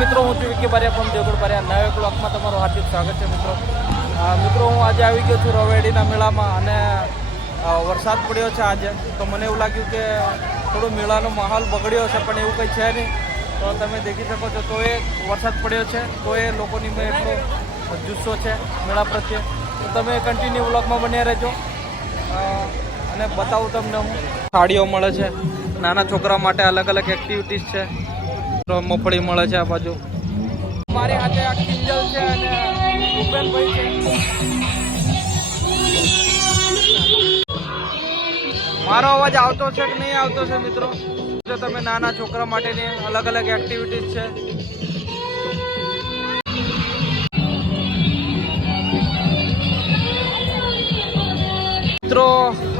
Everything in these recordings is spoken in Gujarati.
મિત્રો, હું છું વિકી બારિયા ફ્રોમ દેવગઢ બારિયા. નવા એક બ્લોગમાં તમારું હાર્દિક સ્વાગત છે મિત્રો. મિત્રો, હું આજે આવી ગયો છું રવેડીના મેળામાં અને વરસાદ પડ્યો છે આજે. તો મને એવું લાગ્યું કે થોડો મેળાનો માહોલ બગડ્યો છે, પણ એવું કંઈ છે નહીં. તો તમે દેખી શકો છો, તો એ વરસાદ પડ્યો છે, તો એ લોકોની મેં એટલો જુસ્સો છે મેળા પ્રત્યે. તો તમે કન્ટિન્યુ બ્લોગમાં બન્યા રહેજો અને બતાવું તમને. હું સાડીઓ મળે છે, નાના છોકરા માટે અલગ અલગ એક્ટિવિટીઝ છે. મફળી મળે છે આ બાજુ. મારી હાથે આ કિંજલ છે અને ભૂપેનભાઈ છે. મારો અવાજ આવતો છે કે નહીં આવતો છે મિત્રો? જો તમે નાના છોકરા માટેની અલગ અલગ એક્ટિવિટીઝ છે. મિત્રો,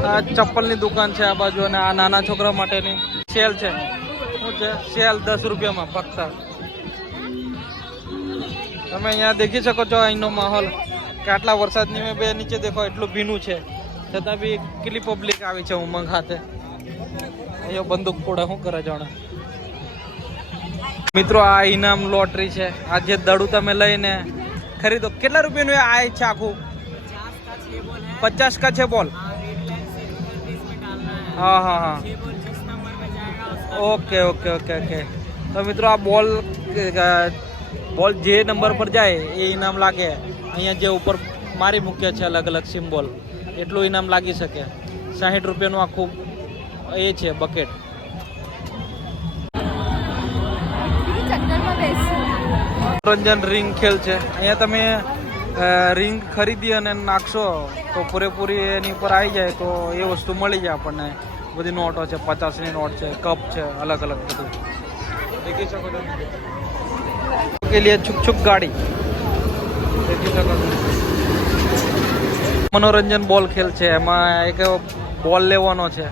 આ ચપ્પલની દુકાન છે આ બાજુ અને આ નાના છોકરા માટેની સેલ છે. શું છે સેલ? 10 રૂપિયામાં ફક્ત. તમે અહીંયા દેખી શકો છો અહીંનો માહોલ કે આટલા વરસાદની મેં બે નીચે દેખો એટલું ભીનું છે, છતાં બી કેટલી પબ્લિક આવી છે ઉમંગ હાથે. અહીંયા બંદૂક ફોડે શું કરે જાણે. મિત્રો, આ ઇનામ લોટરી છે. આ જે દડું તમે લઈને ખરીદો. કેટલા રૂપિયાનું આ છે આખું? 50 का 6 बॉल. हाँ हाँ हाँ, ओके ओके ओके ओके. तो મિત્રો, આ બોલ જે નંબર પર જાય એ ઇનામ લાગે. અહીંયા જે ઉપર મારી મૂક્યા છે અલગ અલગ સિમ્બોલ, એટલું ઇનામ લાગી શકે. 60 રૂપિયાનું આખું એ છે બકેટ. મનોરંજન રિંગ ખેલ છે. અહીંયા તમે રિંગ ખરીદી અને નાખશો તો પૂરેપૂરી એની ઉપર આવી જાય તો એ વસ્તુ મળી જાય આપણને. બધી નોટો છે, 50ની નોટ છે, કપ છે, અલગ અલગ બધું દેખી શકો છો. કે લીએ છુક છુક ગાડી દેખી શકો છો. મનોરંજન બોલ ખેલ છે. એમાં એક બોલ લેવાનો છે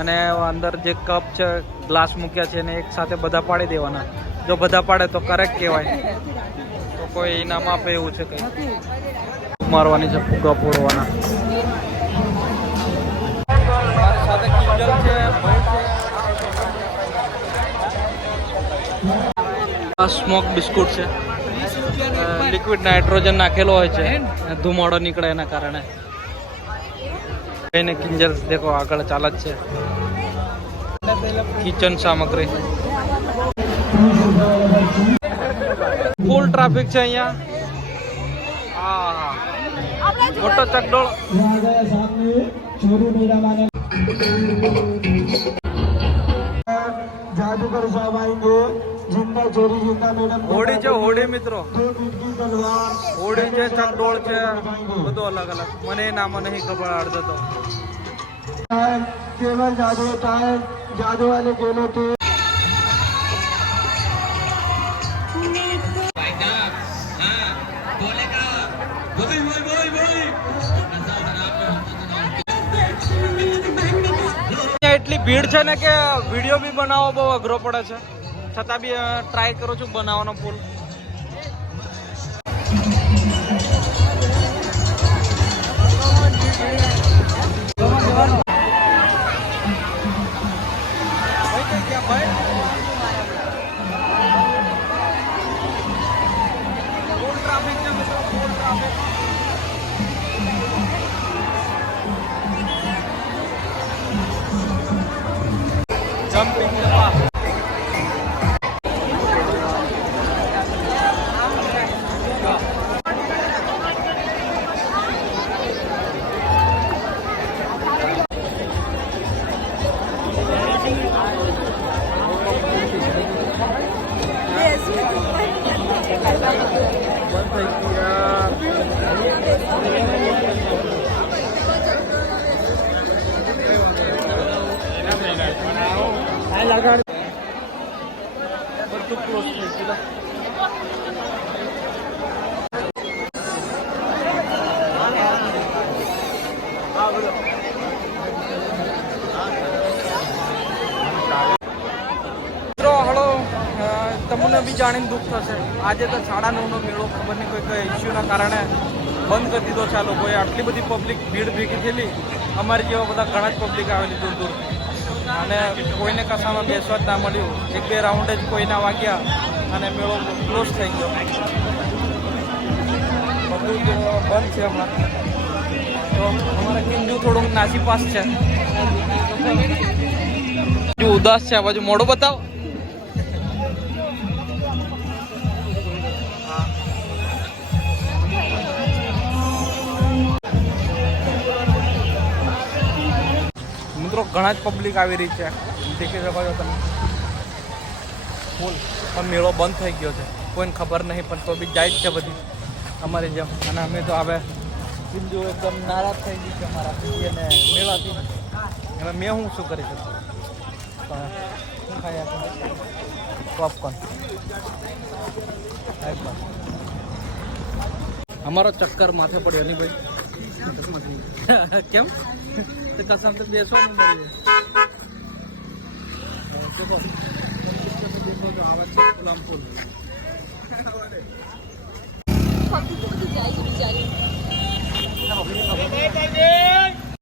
અને અંદર જે કપ છે, ગ્લાસ મૂક્યા છે એને એક સાથે બધા પાડી દેવાના. જો બધા પાડે તો કરેક્ટ કહેવાય, તો કોઈ ઇનામ આપે એવું છે. કંઈ મારવાની છે, ફુગ્ગા ફોડવાના. મારી સાથે કિંજલ છે, ભાઈ છે. આ સ્મોક બિસ્કુટ છે. લિક્વિડ નાઇટ્રોજન નાખેલો હોય છે, ધુમાડો નીકળે એના કારણે. એને કિંજલ દેખો આગળ ચાલે જ છે. કિચન સામગ્રી. ફૂલ ટ્રાફિક છે અહીંયા. હા, મોટો ચકડોળ. जादूगर साहब आएंगे जिंदा चोरी जिंदा मैडम. હોડી છે, હોડી મિત્રો. હોડી છે, ચકડોળ છે, બધું અલગ અલગ. મને એ નામ નહીં ખબર અડધો તો. केवल जादू होता है, जादू वाले खेल होते हैं. એટલી ભીડ છે ને કે વિડીયો બી બનાવવો બહુ અઘરો પડે છે, છતાં બી ટ્રાય કરું છું બનાવવાનો ફૂલ. જમ્પિંગ બધું ક્લોઝ થઈ ગયું. તમને બી જાણીને દુઃખ થશે. આજે તો 9:30નો મેળો ખબર નહીં કોઈ ઇસ્યુના કારણે બંધ કરી દીધો છે આ લોકોએ. આટલી બધી પબ્લિક ભીડ ભેગી થયેલી. અમારી જેવા બધા ઘણા જ પબ્લિક આવેલી દૂર દૂરથી. અને કોઈને કસામાં બેસવા જ ના મળ્યું. 1-2 રાઉન્ડ જ કોઈના વાગ્યા અને મેળો ક્લોઝ થઈ ગયો. બધું જ બંધ છે હમણાં. તો અમારે કિંજુ થોડુંક નાસી પાસ છે. જો ઉદાસ છે આ બાજુ, મોઢું બતાવો. મિત્રો ઘણા જ પબ્લિક આવી રહી છે, દેખી શકો છો તમે. ફૂલ પણ મેળો બંધ થઈ ગયો છે, કોઈને ખબર નહીં પણ તો બી જાય જ છે બધી અમારી જેમ. અને અમે તો હવે બિંદુ એકદમ નારાજ થઈ ગઈ છે અમારા અને મેળાથી. હવે મેં હું શું કરી શકું? પણ શું ખાઈ આપણે પોપકોર્ન. અમારો ચક્કર માથે પડ્યો નહીં ભાઈ. કેમ? તો કસામ તો બેસો નહીં મળીએ. દેખો દેખો જો આવે છે ફૂલામ ફૂલ. જાય છે બિચારી.